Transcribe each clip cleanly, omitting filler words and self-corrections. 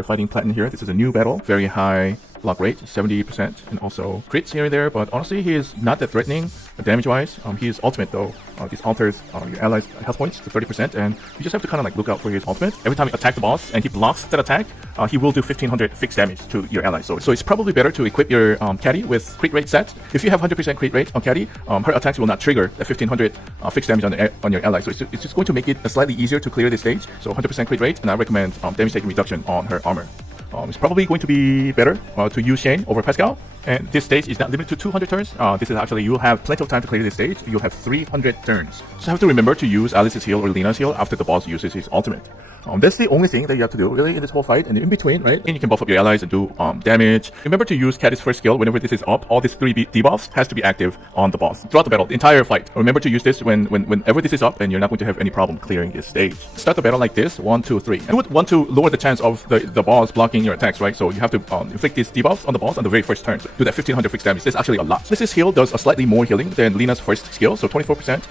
We're fighting Platin here. This is a new battle. Very high block rate, 70%, and also crits here and there, but honestly, he is not that threatening damage-wise. He is ultimate though. This alters your allies' health points to 30%, and you just have to kind of like look out for his ultimate. Every time you attack the boss and he blocks that attack, he will do 1500 fixed damage to your allies. So it's probably better to equip your caddy with crit rate set. If you have 100% crit rate on caddy, her attacks will not trigger that 1500 fixed damage on your allies. So it's just going to make it slightly easier to clear this stage. So 100% crit rate, and I recommend damage taking reduction on her armor. It's probably going to be better to use Shane over Pascal. And this stage is not limited to 200 turns. This is actually, you'll have plenty of time to clear this stage. You'll have 300 turns. So have to remember to use Alice's heal or Lena's heal after the boss uses his ultimate. That's the only thing that you have to do really in this whole fight. And in between, right? And you can buff up your allies and do damage. Remember to use Caddy's first skill whenever this is up. All these 3 debuffs has to be active on the boss throughout the battle, the entire fight. Remember to use this whenever this is up, and you're not going to have any problem clearing this stage. Start the battle like this: 1, 2, 3. You would want to lower the chance of the boss blocking your attacks, right? So you have to inflict these debuffs on the boss on the very first turn. So do that 1500 fixed damage. This is actually a lot. This heal does a slightly more healing than Lena's first skill, so 24%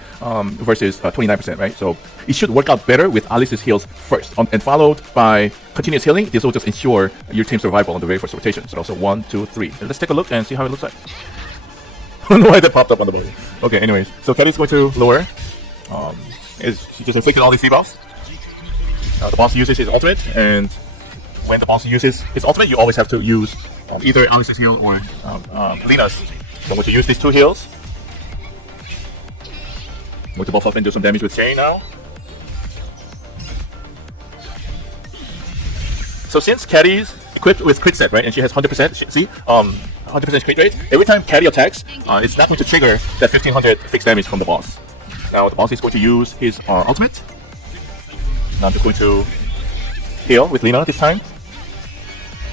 versus 29%, right? So it should work out better with Alice's heals first, and followed by continuous healing. This will just ensure your team's survival on the very first rotation. So also 1, 2, 3. And let's take a look and see how it looks like. I don't know why that popped up on the board. Okay, anyways, so Caddy's going to lower. She just inflicted all these debuffs. The boss uses his ultimate, and when the boss uses his ultimate, you always have to use either Alice's heal or Lena's. So I'm going to use these 2 heals. I'm going to buff up and do some damage with Shane now. So since Caddy's equipped with crit set, right, and she has 100%, see, 100% crit rate, every time Caddy attacks, it's not going to trigger that 1500 fixed damage from the boss. Now the boss is going to use his ultimate. Now I'm just going to heal with Lena this time.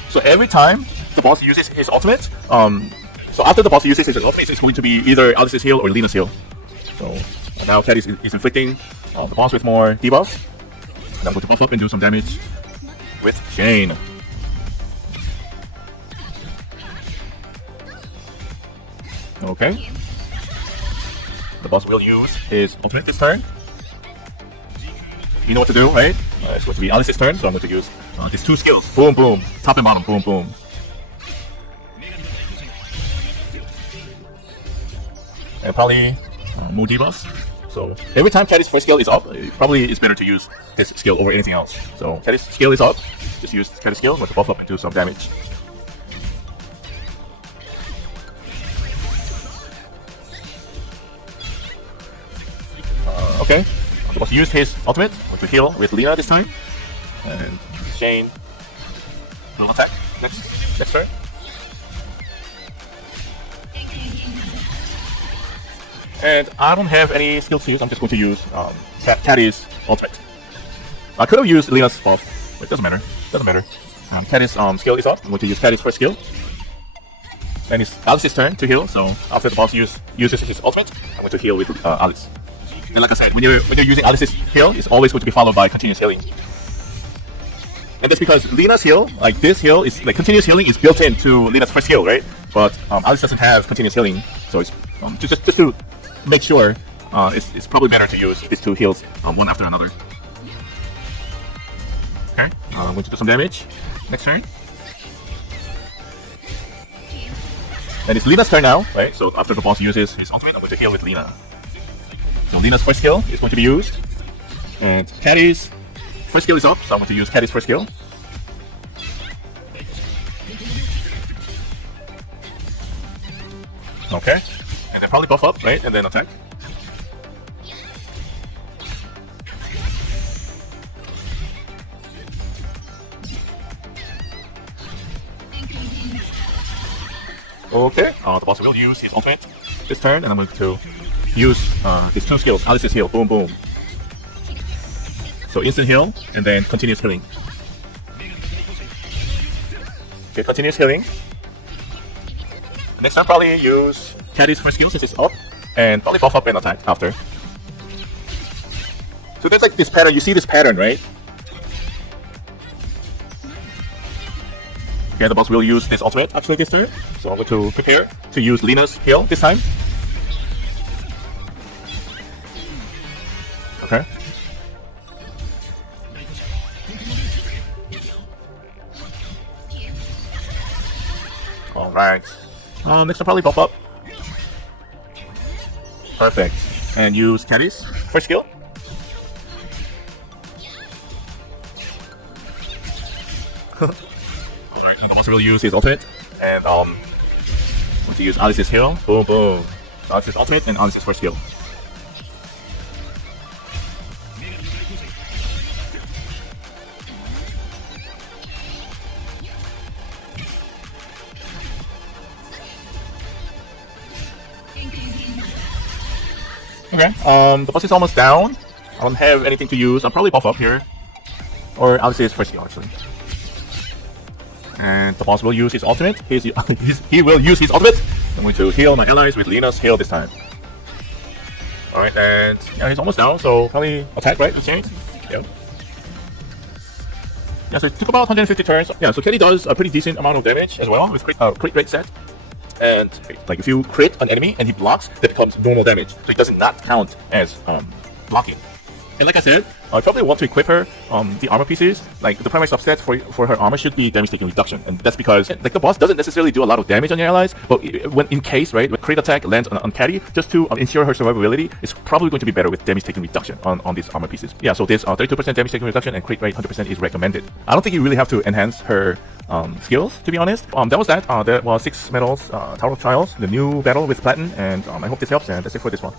So every time the boss uses his ultimate, so after the boss uses his ultimate, it's going to be either Alice's heal or Lena's heal. So now Caddy is inflicting the boss with more debuffs. And I'm going to buff up and do some damage with Shane. Okay. The boss will use his ultimate this turn. You know what to do, right? It's going to be Alice's turn, so I'm going to use these 2 skills. Boom, boom. Top and bottom. Boom, boom. And probably more debuffs. So every time Caddy's first skill is up, it probably is better to use his skill over anything else. So Caddy's skill is up. Just use Caddy's skill. I'm going to buff up and do some damage. Okay. The boss used his ultimate. I'm going to heal with Lena this time. And Shane will attack next turn. And I don't have any skills to use. I'm just going to use Caddy's ultimate. I could have used Lena's buff, but it doesn't matter. Doesn't matter. Caddy's skill is up. I'm going to use Caddy's first skill. And it's Alice's turn to heal. So after the boss uses his ultimate, I'm going to heal with Alice. And like I said, when you're using Alice's heal, it's always going to be followed by continuous healing. And that's because Lena's heal, like this heal, is like continuous healing is built into Lena's first heal, right? But Alice doesn't have continuous healing, so it's just to make sure, it's probably better to use these 2 heals one after another. Okay, I'm going to do some damage next turn. And it's Lena's turn now, right? So after the boss uses his ultimate, I'm going to heal with Lena. So Lena's first skill is going to be used, and Caddy's first skill is up, so I'm going to use Caddy's first skill. Okay, and then probably buff up, right, and then attack. Okay, the boss will use his ultimate this turn, and I'm going to use these 2 skills, Alice's heal, boom, boom. So instant heal, and then continuous healing. Okay, continuous healing. Next time, probably use Caddy's first skill since it's up, and probably buff up and attack after. So there's like this pattern, you see this pattern, right? Okay, the boss will use this ultimate actually this turn, so I'm going to prepare to use Lena's heal this time. Okay. Alright. Next I'll probably buff up. Perfect. And use Caddy's first skill. Alright, and also will use his ultimate. And want to use Alice's heal. Boom boom. Alice's ultimate and Alice's first skill. Okay, the boss is almost down. I don't have anything to use. I'll probably buff up here. Or I'll say his first skill actually. And the boss will use his ultimate. He will use his ultimate. I'm going to heal my allies with Lena's heal this time. Alright, and yeah, he's almost down, so probably attack, right? Exchange? Yeah. Yeah, so it took about 150 turns. Yeah, so Kelly does a pretty decent amount of damage as well with crit rate set. And like if you crit an enemy and he blocks, that becomes normal damage. So it does not count as blocking. And like I said, I probably want to equip her the armor pieces. Like the primary substat for her armor should be damage taking reduction, and that's because like the boss doesn't necessarily do a lot of damage on your allies, but when in case when crit attack lands on Caddy, just to ensure her survivability, it's probably going to be better with damage taking reduction on these armor pieces. Yeah, so this 32% damage taking reduction and crit rate 100% is recommended. I don't think you really have to enhance her skills, to be honest. That was that. There was 6 medals, Tower of Trials, the new battle with Platin, and I hope this helps, and that's it for this one.